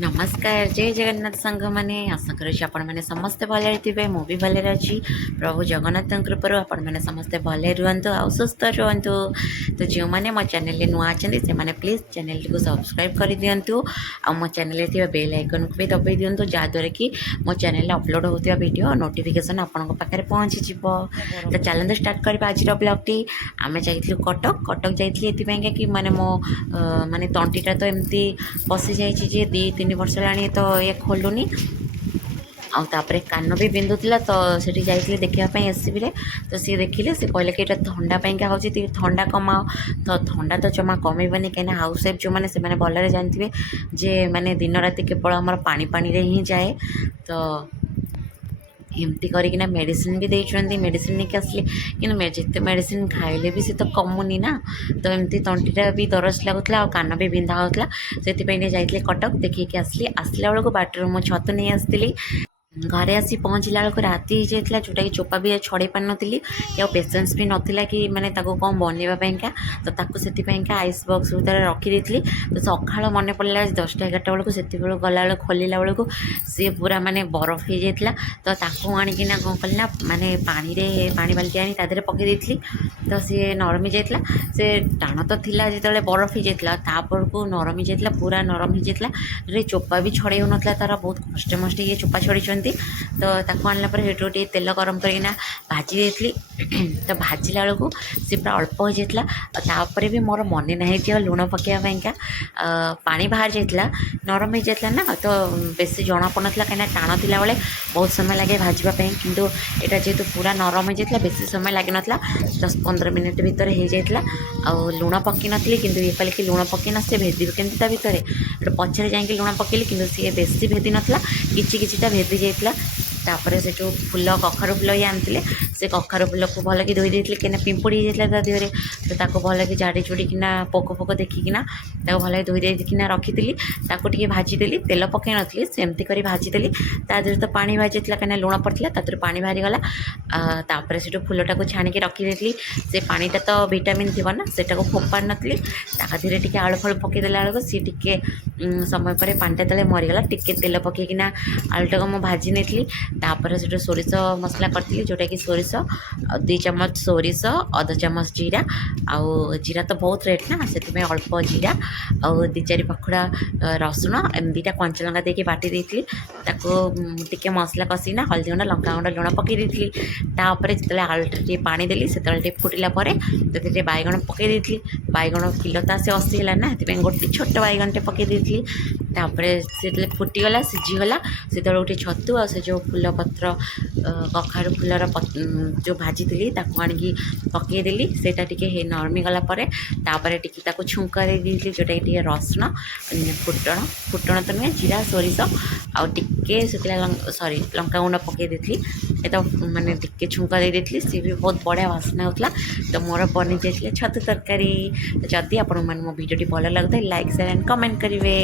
नमस्कार जय जगन्नाथ संघ मैंने आशा करें समस्ते भले थे मुझे भले अच्छी प्रभु जगन्नाथ कृपा आपण मैंने समस्ते भले रुहतु आ सुस्थ रुहतु। तो जो मैंने मो चैनल नुआ अच्छे से मैंने प्लीज चैनल को सब्सक्राइब कर दिंतु आ मो चैनल बेल आइकन को भी दबाई दिंतु जहाँद्वारा कि मो चैनल अपलोड होता वीडियो नोटिफिकेशन आपण पाखे पहुँची जीव। तो चलते स्टार्ट करवा आज ब्लॉगटी आम जाइलु कटक कटक जाइए कि माने मो माने तंटीटा तो एमती बसी जाइए दी 3 वर्ष लाणी तो ये खोलुनी आउे कान भी बिंधुला तो सीठी जाइए देखापी एससीबी तो सी देखिले सी कहले कि थंडा पाइंका हो थंडा कमाओ तो थंडा तो जमा कमेबनी कहीं हाउस वाइफ जो मैंने से भलरे जानते जे मैंने दिन राति केवल आमर पानी पानी रे ही जाए तो एमती करना मेडिसिन भी देती मेडिसिन नहीं आसली कि जिते मेडिसिन खाइले भी सी तो कमुनी ना तो एमती तंटीटा भी दरज लगुला और कान भी बिंधा होता से जाइए कटक देखिए आसली आसला बेलू बाटर मो छतु नहीं आसती घरे आसी पहुँचला बेलू राति हो जाता जोटा कि चोपा भी छड़े पार नी कि पेसेंस भी नाला कि मैंने कौन बनवाईका तो से आइस बक्स भर रखी तो सका मन पड़ा 10टा 11टा बेलू से गला बेलू खोलला बेलू सी पूरा माने बरफ हो जाता तो ताकू आणिकिना कौन कला माने पानी रे पानी बाल्टी आनी तादेह पकई तो सी नरमी जाता से टाण तो थिला जो बरफ हो जाता तापर को नरमी जाता पूरा नरम हो जाता चोपा भी छड़े हो नाला तार बहुत कष्टे मष्टे ये चोपा छड़ी तो ताको आनला पर हेटू टे तेल गरम करना भाजी देती तो भाजला बेलू सी पूरा अल्प हो जाता तापर भी मोर मन ना लुण पकड़ापा पानी बाहर जाता नरम हो जाता ना तो बेसी जना पड़ा कहीं टाण थिला बेले बहुत समय लगे भाजवाई किंतु यहाँ जेहेतु पूरा नरम हो जाता बेसी समय लगे ना 10-15 मिनिट भितर हो जाता आ लुण पकई नी कि ये कहे कि लुण पकईना सी भेद केमती भितर पचर जाकि लुण पकईली कि सी बेसी भेदी नाला किछिटा भेदी जाता तापर से जो फूल कखारु फूल ये आनी से कखारु फूल को भल कि धोई देती कहीं पिंपुड़ी जाता देहरे तो ताको भल कि झाड़ी चुड़ीकिना पोक फोक देखिकिना भल धोई देकिना रखी ताको भाजीदेली तेल पकई नी सेमती कर भाजीदेली देहरे तो पानी बाहर जाता कहीं लुण पड़ता तार पानी बाहरी गला तापर से फूलटा को छाणिकी रखीदी से पानीटा तो विटामिन थी ना सेटा को फोपाड़ नी ताधीरे टे आलू फल पकईदेला बेलू सी टे समय पर पानीटा तले मरीगला टे तेल पकईकिना आलूटा को भाजी नहीं तापर से सोरिष मसला करती जोटा कि सोरिष 2 चम्मच सोरिष अधा चामच जीरा आउ जीरा तो बहुत रेट ना से अल्प जीरा आउ 2-4 पखुड़ा रसुण एम 2टा कंचा लंका देके बाटी देती टे मसला कषिना हल्दी गुंड लंका गुंड लुण पकई देती तापर जो आलूटे पानी देली से फुटिला तो बैगण पकई देती बैगण किलो तो आसे 80 है ना से गोटे छोट बैगणटे पकई देती तापर से फुटीगला सीझीगला से गोटे छतु आ से जो फूल पत्र कखारु फूलर जो भाजी थी आनी पकईदेली से नरमी गला तापर टी छुंक देती जोटा कि रसुण फुटण फुटण तो नुहे जीरा सोरिष आउ टे सॉरी लंका गुंड पकई देती तो माने टिके छुंक दे देती सी भी बहुत बढ़िया वासना होता तो मोर बनी जाइए छतु तरकारी तो जदि आपण मो भिडियो भल लगता है लाइक शेयर एंड कमेंट करेंगे।